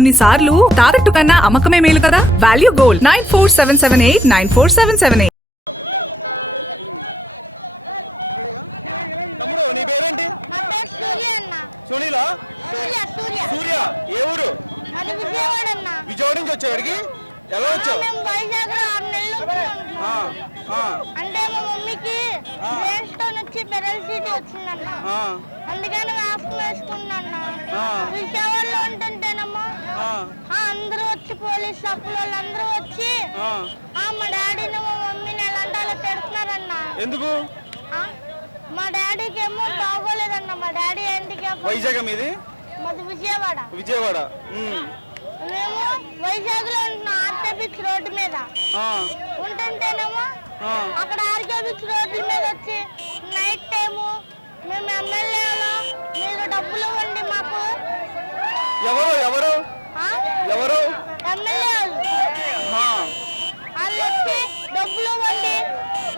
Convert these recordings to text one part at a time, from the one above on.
కొన్నిసార్లు తాకట్టు కన్నా అమ్మకమే మేలు కదా. Value gold 9477894778. తమ్ముడు నీ పేరేంటి? సునీలా? సూర్య ఏ ఊరు? విజయవాడ నుంచి వచ్చాడికి ఎలా వచ్చావు? అంటే మా మమ్మీకి బ్రెయిన్ స్టోన్ వచ్చి పెరాలసిటీ వచ్చిందన్న, అందుకని వ్యాక్సిన్ వేసుకున్నాన్న. విజయవాడలో ఉంటుంటేనమ్మా అందరూ వచ్చి పోలీసు అప్పులు అందరూ వచ్చి మా డాడీని మా మమ్మీని ఎలాంటి అలా పెడుతున్నారన్న. ఎందుకు? మా డాడీకి ఏమో బాగోలేదన్న. మా డాడీ హ్యాండిక్యాప్. వైజాగ్ మీది? మాది విజయవాడ. విజయవాడ. మేము వైజాగ్ లో ఉంటున్నాం ఆర్కే బీచ్ రోడ్డు మీద ఉంటుంటేనేమో అక్కడ ఆర్కే బీచ్ రోడ్డు మీద వచ్చి నైట్ టైము మేము ఎమ్మెల్యేలో మీరు డబ్బులు ఇవ్వండి మాకు. ఎవరు ఎవరు ఎవరు? ఎమ్మెల్యే వాళ్ళు వచ్చి డబ్బులు ఇవ్వండి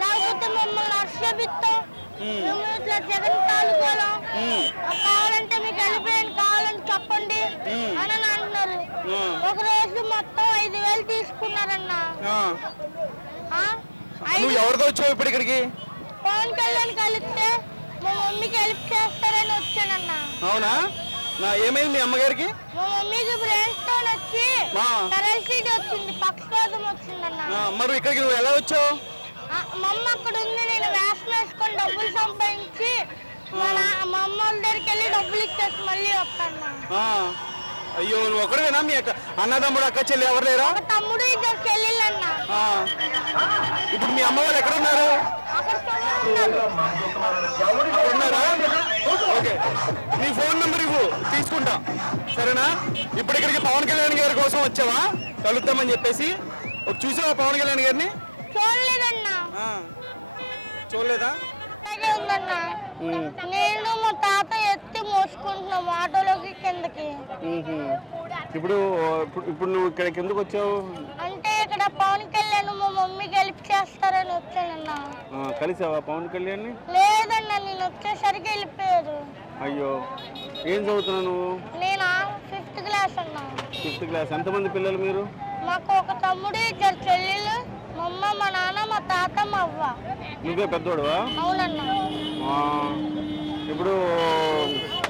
లేకపోతే మమ్మల్ని హర్షపిస్తాం, మేము ఇట్లా జగన్ తాలూకోలం, కావాలంటే మీకు వెళ్ళిపోయాను కావాలని చెప్పండి అని అంటున్నారు. ఒక రోజు మొత్తం 5,000 తీసుకున్నారన్న. నువ్వు ఎవరితో వచ్చావు ఇప్పుడు ఇక్కడికి? పవన్ కళ్యాణ్ కలిస్తే మా మమ్మీకి హెల్ప్ చేస్తారని వచ్చానన్న. అవునా? ఏమైంది మీ అమ్మగారికి? మా మమ్మీకి బ్రెయిన్ స్టోన్ వచ్చి పెరాలసిటీ వచ్చింది, పక్షపాతం వచ్చిందన్న. మరి ఇక్కడికి నువ్వు ఎలా వచ్చావు? మా అమ్మ అక్కడ ఉంది, నేను వ్యాక్సిన్ వేసుకొని డబ్బులు సంపాదించి మా అమ్మ వాళ్ళ దగ్గరికి వెళ్ళి డబ్బులు ఇచ్చేసి మళ్ళీ వస్తాను. అయ్యో నువ్వు ఒకడేనా? మీ అన్నదమ్ముడు అక్క చెల్లి ఎవరు లేరా? ఒక తమ్ముడు ఇద్దరు చెల్లెళ్ళు అన్న. ఇప్పుడు మీ అమ్మ వాళ్ళు ఎక్కడ ఉన్నారు? ఉన్నారా? ఓకే, నీ ఫోన్ నెంబర్ ఇవ్వు తీసుకుంటా, సరేనా? ఇప్పుడు ఇక్కడికి పవన్ కళ్యాణ్ గారి కోసం వచ్చావా కలుద్దామని చెప్పేసి? చూసావా పవన్ కళ్యాణ్ గారిని? చూడలేదన్నా. చూడలేదా? నేను మా తాత ఎత్తి మోసుకుంటున్నాం ఆటోలోకి కిందకి. ఇప్పుడు ఇప్పుడు నువ్వు ఇక్కడ కిందకు వచ్చావు అంటే ఇక్కడ పవన్ కళ్యాణ్ మా మమ్మీకి హెల్ప్ చేస్తారని వచ్చానన్నా. కలిసావా పవన్ కళ్యాణ్? లేదన్నా, నేను వచ్చేసరికి వెళ్ళిపోయారు. అయ్యో, ఏం చదువుతున్నావు నువ్వు? నేనా 5th క్లాస్ అన్నా. 5th class. ఎంతమంది పిల్లలు మీరు? మాకు ఒక తమ్ముడు ఇద్దరు చెల్లెళ్ళు, మా అమ్మ మా నాన్న మా తాత మా అవ్వ. నువ్వే పెద్దోడువా? అవునన్నా. ఇప్పుడు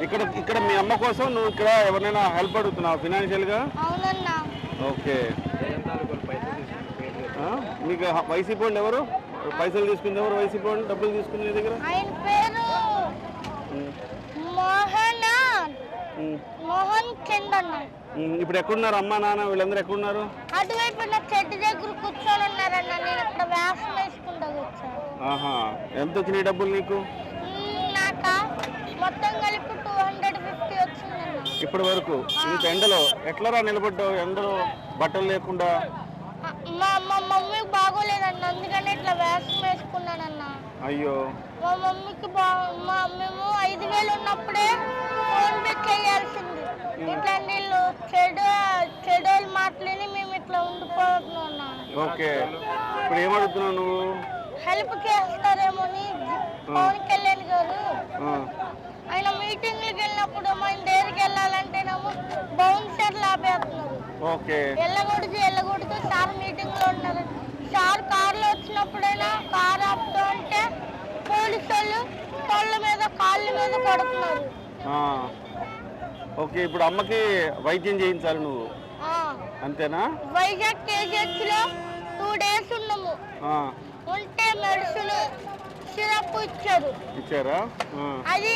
ఇక్కడ ఇక్కడ మీ అమ్మ కోసం నువ్వు ఇక్కడ ఎవరినైనా హెల్ప్ అడుగుతున్నావు ఫినాన్షియల్ గా? అవునన్నా. ఓకే, మీకు వైసీపీ వాళ్ళు ఎవరు పైసలు తీసుకుంది? ఎవరు వైసీపీ వాళ్ళు డబ్బులు తీసుకుంది నీ దగ్గర? ఆయన పేరు మోహన్ చందన్న. ఇప్పుడు ఎక్కడున్నారు అమ్మా నాన్న వీళ్ళందరూ ఎక్కడున్నారు? అటువైపు చెట్టు దగ్గర కూర్చొని ఉన్నారన్న. నేను ఇక్కడ వ్యాక్సిన్ వేసుకుంటా వచ్చాను. ఎంత వచ్చినాయి డబ్బులు నీకు? నాక మొత్తం కలిపి 250 వచ్చిందన్న ఇప్పటి వరకు. ఇంత ఎండలో ఎట్లా నిలబడ్డావు? ఎండలో బట్టలు లేకుండా? మా మమ్మీకి బాగోలేదన్న, అందుకని ఇట్లా వ్యాక్సిన్ వేసుకున్నానన్న. అయ్యో, మా మమ్మీకి మేము 5,000 ఉన్నప్పుడే ఫోన్ పే చేయాల్సింది. ఇట్లా నీళ్ళు చెడు మాటలని మేము ఇట్లా ఉండిపోతున్నాం. ఓకే, ఇప్పుడు ఏమడుగుతున్నావు నువ్వు? హెల్ప్ చేస్తారేమో అని పవన్ కళ్యాణ్ గారు. ఆయన మీటింగ్లకు వెళ్ళినప్పుడు మన దగ్గరికి వెళ్ళాలంటేనేమో బౌన్సర్లు ఆపేస్తున్నారు. వెళ్ళకూడదు సార్ మీటింగ్ లో ఉన్నారు. సార్ కార్లో వచ్చినప్పుడైనా కార్ ఆపుతూ ఉంటే పోలీసు వాళ్ళు కాళ్ళ మీద కొడుతున్నారు. ఓకే, ఇప్పుడు అమ్మకి వైద్యం చేయించాలి నువ్వు, అంతేనా? వైజాగ్ KGH లో 2 days ఉన్నాము. ఉంటే మెడిసిన్ సిరప్ ఇచ్చారా? అది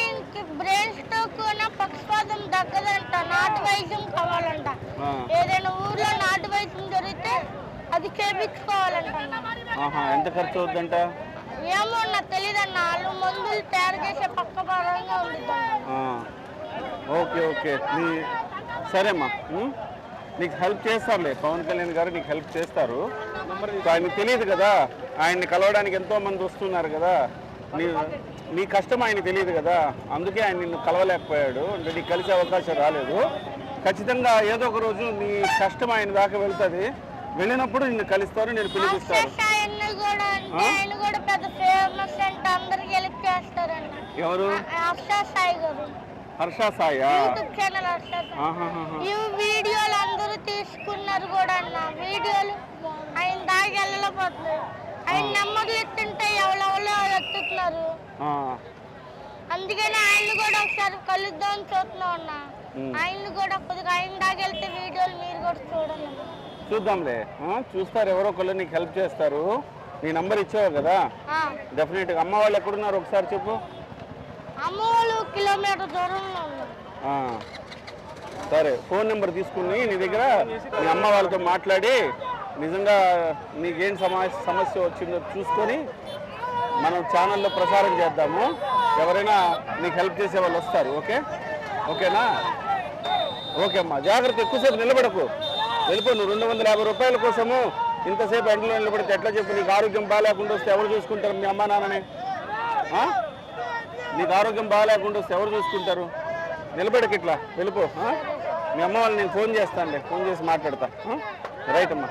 బ్రెయిన్ స్ట్రోక్ పక్షపాతం తగ్గదంట, నాటు వైద్యం కావాలంట. ఏదైనా ఊర్లో నాటు వైద్యం జరిగితే అది చేయించుకోవాలంట. ఎంత ఖర్చు అవుతుందంట? ఏమో నాకు తెలియదన్న, వాళ్ళు మందులు తయారు చేసే పక్క భాగంగా ఉంది. ఓకే ఓకే, సరేమ్మా, నీకు హెల్ప్ చేస్తారులే పవన్ కళ్యాణ్ గారు, నీకు హెల్ప్ చేస్తారు. ఆయనకు తెలియదు కదా, ఆయన్ని కలవడానికి ఎంతో మంది వస్తున్నారు కదా, నీ కష్టం ఆయన తెలియదు కదా, అందుకే ఆయన నిన్ను కలవలేకపోయాడు. అంటే నీకు కలిసే అవకాశం రాలేదు. ఖచ్చితంగా ఏదో ఒక రోజు నీ కష్టం ఆయన దాకా వెళ్తుంది. వెళ్ళినప్పుడు నిన్ను కలుస్తారు, నేను పిలిపిస్తారు. ఎవరు? హర్ష సాయా యూట్యూబ్ ఛానల్ వస్తుంది. ఈ వీడియోలు అందరూ తీసుకున్నారు కూడా అన్న. వీడియోలు ఆయన దాకా వెళ్ళలేకపోతుంది. ఆయన నెమ్మదిలు ఎత్తుంటే ఎవరెవరో ఎత్తుతున్నారు. అందుకని ఆయన్ని కూడా ఒకసారి కలుద్దామని చూస్తున్నాం అన్న. ఆయన్ని కూడా కొద్దిగా ఆయన దాకా వెళ్తే వీడియోలు మీరు కూడా చూడండి. చూద్దాంలే, చూస్తారు ఎవరో ఒకళ్ళు నీకు హెల్ప్ చేస్తారు. నీ నంబర్ ఇచ్చావు కదా, డెఫినెట్గా. అమ్మ వాళ్ళు ఎక్కడున్నారు ఒకసారి చెప్పు. అమ్మ వాళ్ళు కిలోమీటర్ దూరంలో ఉన్నారు. సరే, ఫోన్ నెంబర్ తీసుకుని నీ దగ్గర మీ అమ్మ వాళ్ళతో మాట్లాడి నిజంగా నీకేం సమస్య వచ్చిందో చూసుకొని మనం ఛానల్లో ప్రసారం చేద్దాము. ఎవరైనా నీకు హెల్ప్ చేసే వాళ్ళు వస్తారు. ఓకేనా? ఓకే అమ్మా, జాగ్రత్త. ఎక్కువసేపు నిలబడకు, వెళ్ళిపో. నువ్వు 250 రూపాయల కోసము ఇంతసేపు ఎండలో నిలబడితే ఎట్లా చెప్పు? నీకు ఆరోగ్యం బాగాలేకుండా వస్తే ఎవరు చూసుకుంటారు? మీ అమ్మ నాన్ననే. నీకు ఆరోగ్యం బాగాలేకుండా వస్తే ఎవరు చూసుకుంటారు? నిలబడకి ఇట్లా వెళ్ళిపో. మీ అమ్మ వాళ్ళు నేను ఫోన్ చేస్తానులే, ఫోన్ చేసి మాట్లాడతా. రైట్ అమ్మా.